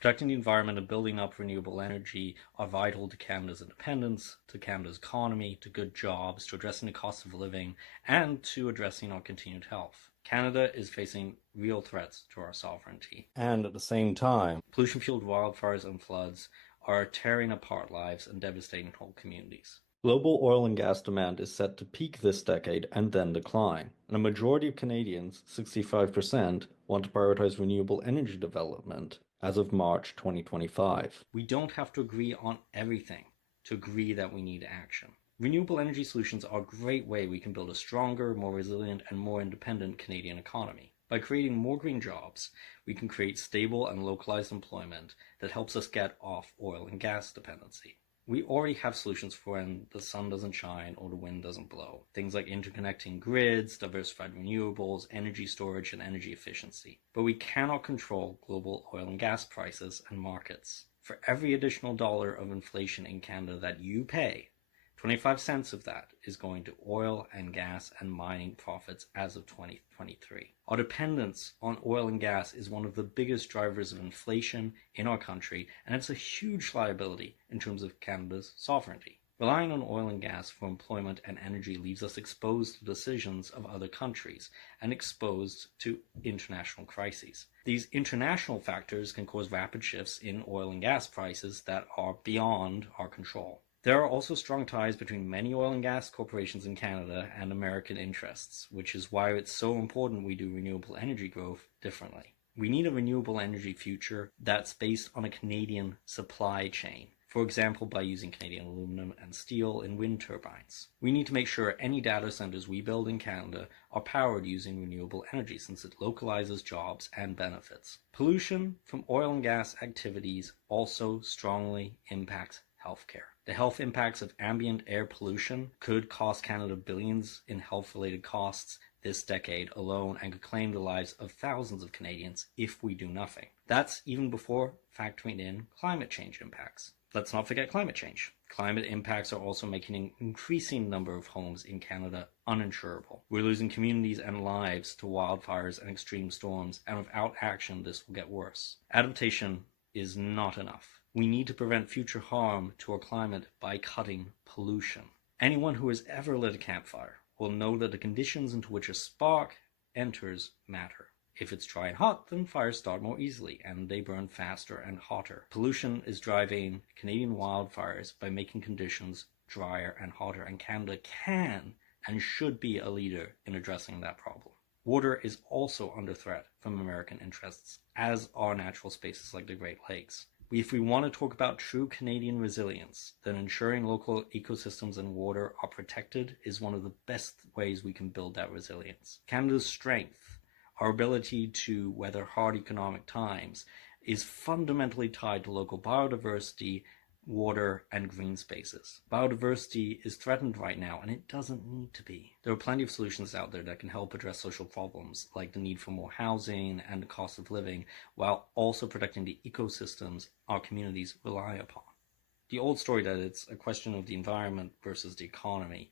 Protecting the environment and building up renewable energy are vital to Canada's independence, to Canada's economy, to good jobs, to addressing the cost of living, and to addressing our continued health. Canada is facing real threats to our sovereignty. And at the same time, pollution-fueled wildfires and floods are tearing apart lives and devastating whole communities. Global oil and gas demand is set to peak this decade and then decline, and a majority of Canadians, 65%, want to prioritize renewable energy development as of March 2025. We don't have to agree on everything to agree that we need action. Renewable energy solutions are a great way we can build a stronger, more resilient, and more independent Canadian economy. By creating more green jobs, we can create stable and localized employment that helps us get off oil and gas dependency. We already have solutions for when the sun doesn't shine or the wind doesn't blow. Things like interconnecting grids, diversified renewables, energy storage, and energy efficiency. But we cannot control global oil and gas prices and markets. For every additional dollar of inflation in Canada that you pay, 25 cents of that is going to oil and gas and mining profits as of 2023. Our dependence on oil and gas is one of the biggest drivers of inflation in our country, and it's a huge liability in terms of Canada's sovereignty. Relying on oil and gas for employment and energy leaves us exposed to decisions of other countries and exposed to international crises. These international factors can cause rapid shifts in oil and gas prices that are beyond our control. There are also strong ties between many oil and gas corporations in Canada and American interests, which is why it's so important we do renewable energy growth differently. We need a renewable energy future that's based on a Canadian supply chain, for example by using Canadian aluminum and steel in wind turbines. We need to make sure any data centers we build in Canada are powered using renewable energy since it localizes jobs and benefits. Pollution from oil and gas activities also strongly impacts healthcare. The health impacts of ambient air pollution could cost Canada billions in health-related costs this decade alone and could claim the lives of thousands of Canadians if we do nothing. That's even before factoring in climate change impacts. Let's not forget climate change. Climate impacts are also making an increasing number of homes in Canada uninsurable. We're losing communities and lives to wildfires and extreme storms, and without action, this will get worse. Adaptation is not enough. We need to prevent future harm to our climate by cutting pollution. Anyone who has ever lit a campfire will know that the conditions into which a spark enters matter. If it's dry and hot, then fires start more easily and they burn faster and hotter. Pollution is driving Canadian wildfires by making conditions drier and hotter, and Canada can and should be a leader in addressing that problem. Water is also under threat from American interests, as are natural spaces like the Great Lakes. If we want to talk about true Canadian resilience, then ensuring local ecosystems and water are protected is one of the best ways we can build that resilience. Canada's strength, our ability to weather hard economic times, is fundamentally tied to local biodiversity, water, and green spaces. Biodiversity is threatened right now, and it doesn't need to be. There are plenty of solutions out there that can help address social problems, like the need for more housing and the cost of living, while also protecting the ecosystems our communities rely upon. The old story that it's a question of the environment versus the economy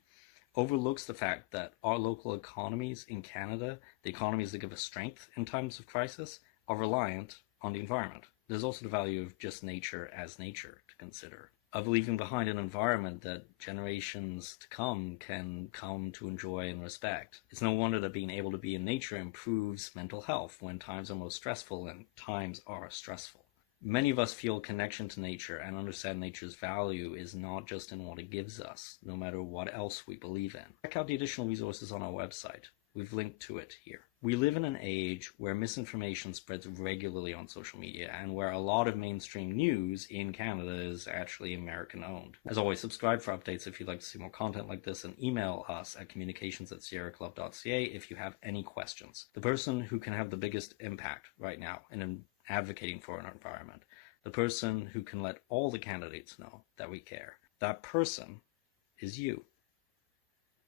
overlooks the fact that our local economies in Canada, the economies that give us strength in times of crisis, are reliant on the environment. There's also the value of just nature as nature to consider, of leaving behind an environment that generations to come can come to enjoy and respect. It's no wonder that being able to be in nature improves mental health when times are most stressful, and times are stressful. Many of us feel connection to nature and understand nature's value is not just in what it gives us, no matter what else we believe in. Check out the additional resources on our website. We've linked to it here. We live in an age where misinformation spreads regularly on social media and where a lot of mainstream news in Canada is actually American owned. As always, subscribe for updates if you'd like to see more content like this, and email us at communications@sierraclub.ca if you have any questions. The person who can have the biggest impact right now in advocating for an environment, the person who can let all the candidates know that we care, that person is you.